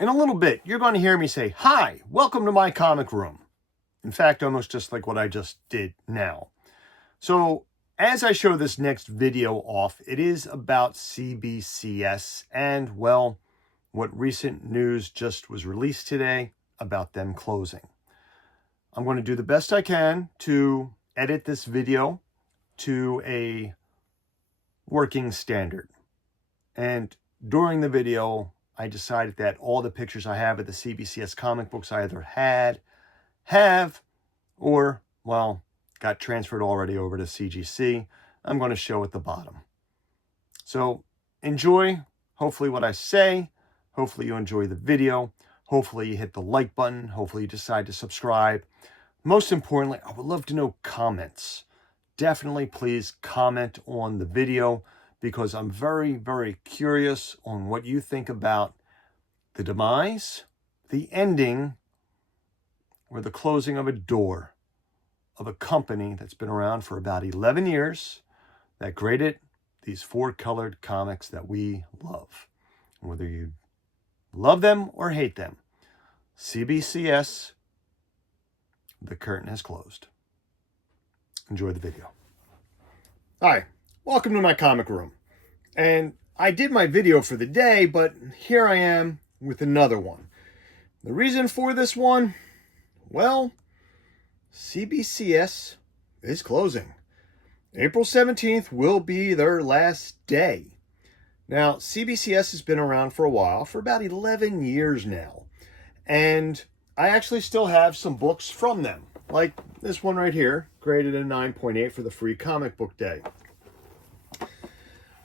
In a little bit, you're going to hear me say, "Hi, welcome to my comic room." In fact, almost just like what I just did now. So, as I show this next video off, it is about CBCS and, well, what recent news just was released today about them closing. I'm going to do the best I can to edit this video to a working standard. And during the video, I decided that all the pictures I have of the CBCS comic books I either had, have, or, well, got transferred already over to CGC. I'm going to show at the bottom. So enjoy, hopefully, what I say. Hopefully you enjoy the video. Hopefully you hit the like button. Hopefully you decide to subscribe. Most importantly, I would love to know comments. Definitely please comment on the video, because I'm very, very curious on what you think about the demise, the ending, or the closing of a door of a company that's been around for about 11 years that graded these four-colored comics that we love. Whether you love them or hate them, CBCS, the curtain has closed. Enjoy the video. Hi, welcome to my comic room. And I did my video for the day, but here I am with another one. The reason for this one, well, CBCS is closing. April 17th will be their last day. Now, CBCS has been around for a while, for about 11 years now. And I actually still have some books from them, like this one right here, graded a 9.8 for the free comic book day.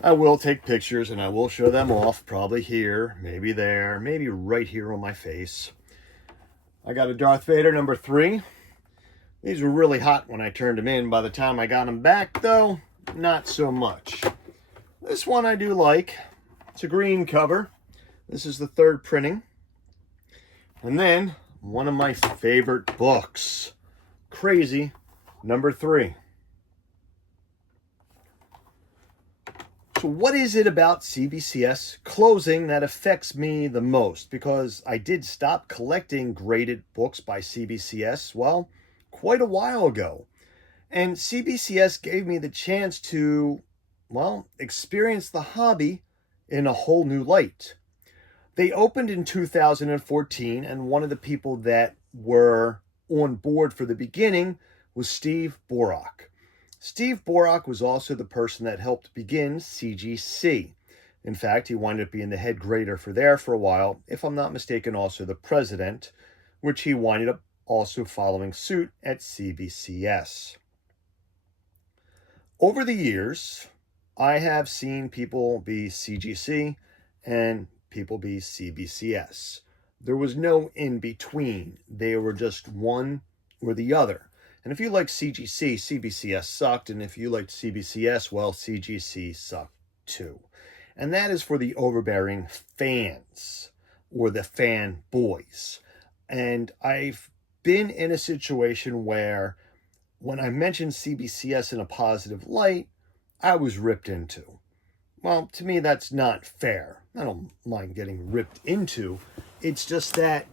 I will take pictures and I will show them off, probably here, maybe there, maybe right here on my face. I got a Darth Vader number 3. These were really hot when I turned them in. By the time I got them back, though, not so much. This one I do like. It's a green cover. This is the 3rd printing. And then, one of my favorite books, Crazy, number 3. So what is it about CBCS closing that affects me the most? Because I did stop collecting graded books by CBCS, well, quite a while ago. And CBCS gave me the chance to, well, experience the hobby in a whole new light. They opened in 2014, and one of the people that were on board for the beginning was Steve Borak. Steve Borak was also the person that helped begin CGC. In fact, he wound up being the head grader for there for a while, if I'm not mistaken, also the president, which he winded up also following suit at CBCS. Over the years, I have seen people be CGC and people be CBCS. There was no in between. They were just one or the other. And if you liked CGC, CBCS sucked. And if you liked CBCS, well, CGC sucked too. And that is for the overbearing fans or the fanboys. And I've been in a situation where when I mentioned CBCS in a positive light, I was ripped into. Well, to me, that's not fair. I don't mind getting ripped into. It's just that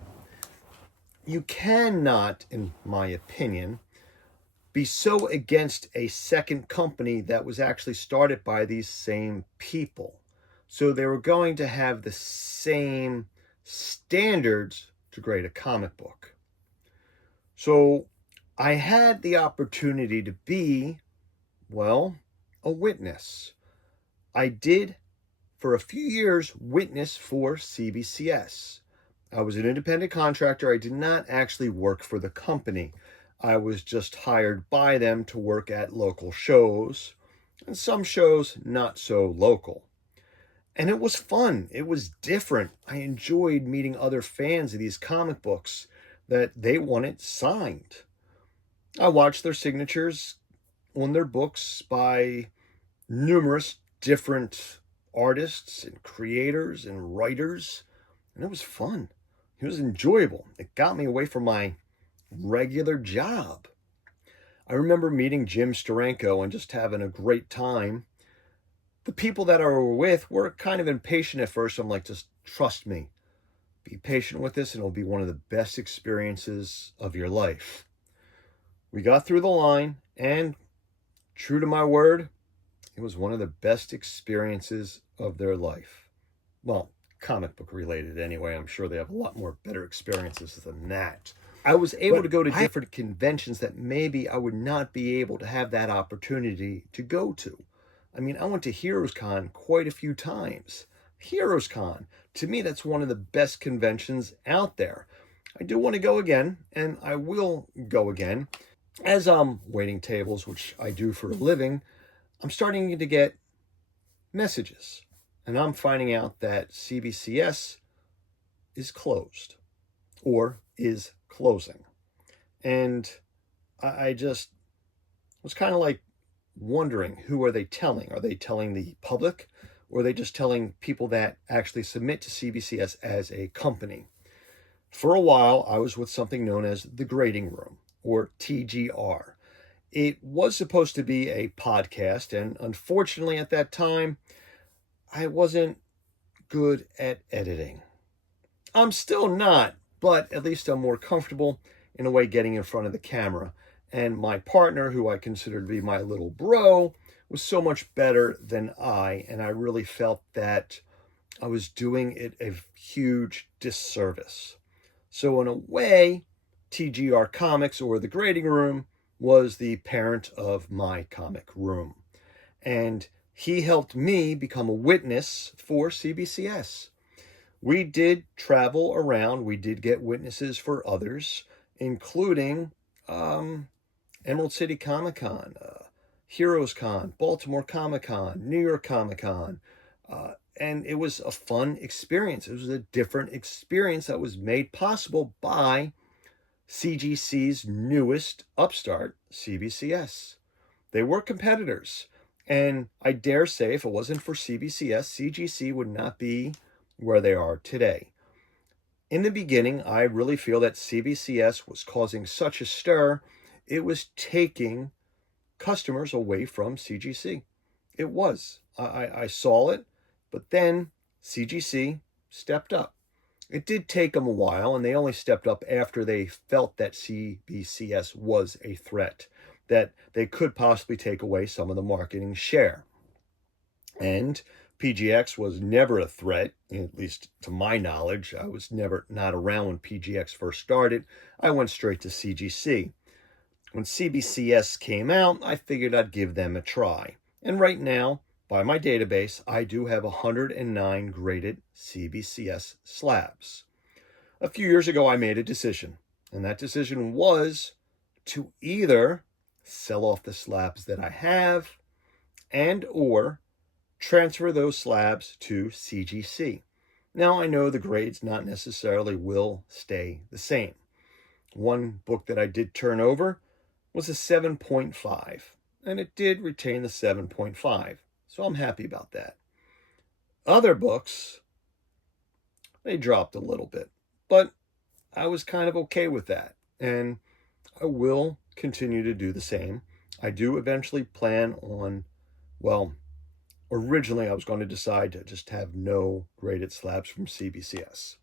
you cannot, in my opinion, be so against a second company that was actually started by these same people. So they were going to have the same standards to grade a comic book. So I had the opportunity to be, well, a witness. I did, for a few years, witness for CBCS. I was an independent contractor. I did not actually work for the company. I was just hired by them to work at local shows, and some shows not so local. And it was fun. It was different. I enjoyed meeting other fans of these comic books that they wanted signed. I watched their signatures on their books by numerous different artists and creators and writers, and it was fun. It was enjoyable. It got me away from my regular job. I remember meeting Jim Steranko and just having a great time. The people that I were with were kind of impatient at first. I'm like, just trust me. Be patient with this, and it'll be one of the best experiences of your life. We got through the line, and true to my word, it was one of the best experiences of their life. Well, comic book related anyway. I'm sure they have a lot more better experiences than that. I was able to go to different conventions that maybe I would not be able to have that opportunity to go to. I mean, I went to Heroes Con quite a few times. Heroes Con, to me, that's one of the best conventions out there. I do want to go again, and I will go again. As I'm waiting tables, which I do for a living, I'm starting to get messages, and I'm finding out that CBCS is closed or is closing. And I just was kind of like wondering, who are they telling? Are they telling the public, or are they just telling people that actually submit to CBCS as a company? For a while, I was with something known as the Grading Room, or TGR. It was supposed to be a podcast, and unfortunately at that time, I wasn't good at editing. I'm still not, but at least I'm more comfortable in a way getting in front of the camera. And my partner, who I consider to be my little bro, was so much better than I, and I really felt that I was doing it a huge disservice. So in a way, TGR Comics, or the Grading Room, was the parent of my comic room. And he helped me become a witness for CBCS. We did travel around. We did get witnesses for others, including Emerald City Comic Con, Heroes Con, Baltimore Comic Con, New York Comic Con. And it was a fun experience. It was a different experience that was made possible by CGC's newest upstart, CBCS. They were competitors. And I dare say if it wasn't for CBCS, CGC would not be where they are today. In the beginning, I really feel that CBCS was causing such a stir, it was taking customers away from CGC. It was. I saw it, but then CGC stepped up. It did take them a while, and they only stepped up after they felt that CBCS was a threat, that they could possibly take away some of the marketing share. And PGX was never a threat, at least to my knowledge. I was never not around when PGX first started. I went straight to CGC. When CBCS came out, I figured I'd give them a try. And right now, by my database, I do have 109 graded CBCS slabs. A few years ago, I made a decision, and that decision was to either sell off the slabs that I have and or transfer those slabs to CGC. Now, I know the grades not necessarily will stay the same. One book that I did turn over was a 7.5, and it did retain the 7.5, so I'm happy about that. Other books, they dropped a little bit, but I was kind of okay with that, and I will continue to do the same. I do eventually plan on, well, originally I was going to decide to just have no graded slabs from CBCS.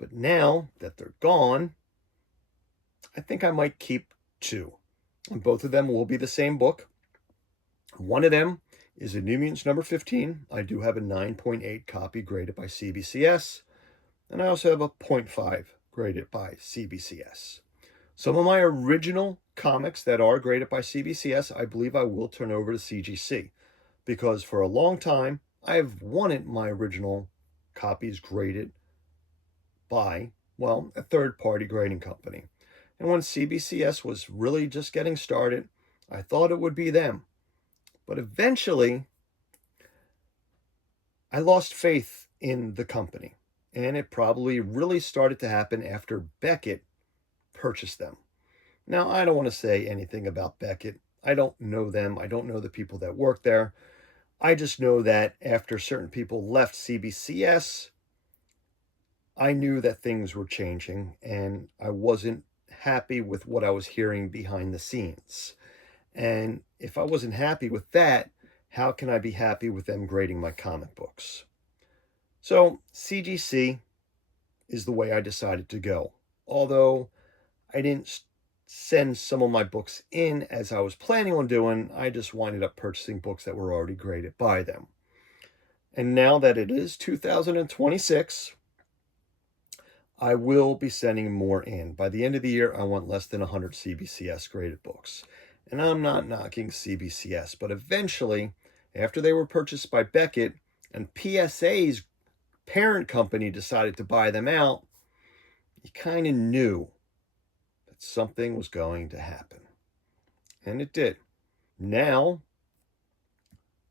But now that they're gone, I think I might keep two. And both of them will be the same book. One of them is a New Mutants number 15. I do have a 9.8 copy graded by CBCS. And I also have a 0.5 graded by CBCS. Some of my original comics that are graded by CBCS, I believe I will turn over to CGC. Because for a long time, I've wanted my original copies graded by, well, a third-party grading company. And when CBCS was really just getting started, I thought it would be them. But eventually, I lost faith in the company. And it probably really started to happen after Beckett purchased them. Now, I don't want to say anything about Beckett. I don't know them. I don't know the people that work there. I just know that after certain people left CBCS, I knew that things were changing, and I wasn't happy with what I was hearing behind the scenes. And if I wasn't happy with that, how can I be happy with them grading my comic books? So CGC is the way I decided to go. Although I didn't send some of my books in as I was planning on doing, I just winded up purchasing books that were already graded by them. And now that it is 2026, I will be sending more in. By the end of the year, I want less than 100 CBCS graded books. And I'm not knocking CBCS, but eventually, after they were purchased by Beckett and PSA's parent company decided to buy them out, you kind of knew that something was going to happen. And it did. Now,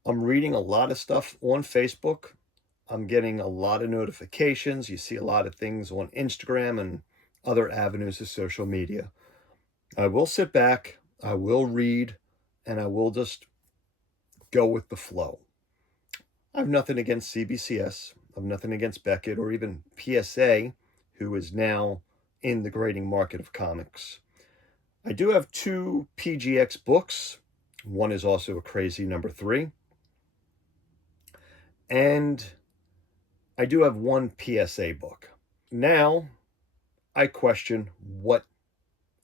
I'm reading a lot of stuff on Facebook. I'm getting a lot of notifications. You see a lot of things on Instagram and other avenues of social media. I will sit back, I will read, and I will just go with the flow. I have nothing against CBCS. I have nothing against Beckett or even PSA, who is now in the grading market of comics. I do have 2 PGX books. One is also a crazy number 3. And I do have 1 PSA book. Now, I question what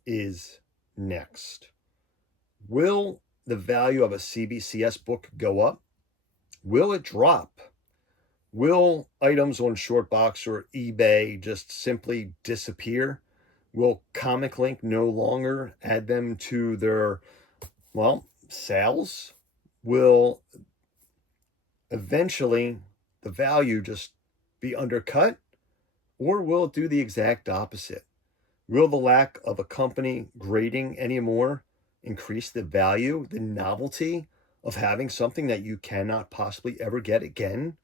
is next. Will the value of a CBCS book go up? Will it drop? Will items on Shortbox or eBay just simply disappear? Will Comic Link no longer add them to their, sales? Will eventually the value just be undercut? Or will it do the exact opposite? Will the lack of a company grading anymore increase the value, the novelty of having something that you cannot possibly ever get again?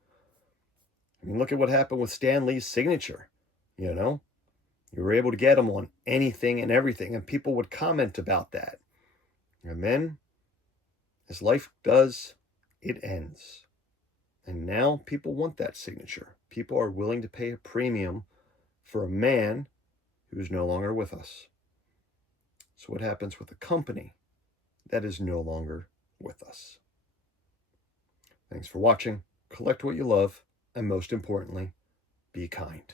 I mean, look at what happened with Stan Lee's signature. You were able to get him on anything and everything, and people would comment about that. And then, as life does, it ends. And now people want that signature. People are willing to pay a premium for a man who's no longer with us. So what happens with a company that is no longer with us? Thanks for watching. Collect what you love, and most importantly, be kind.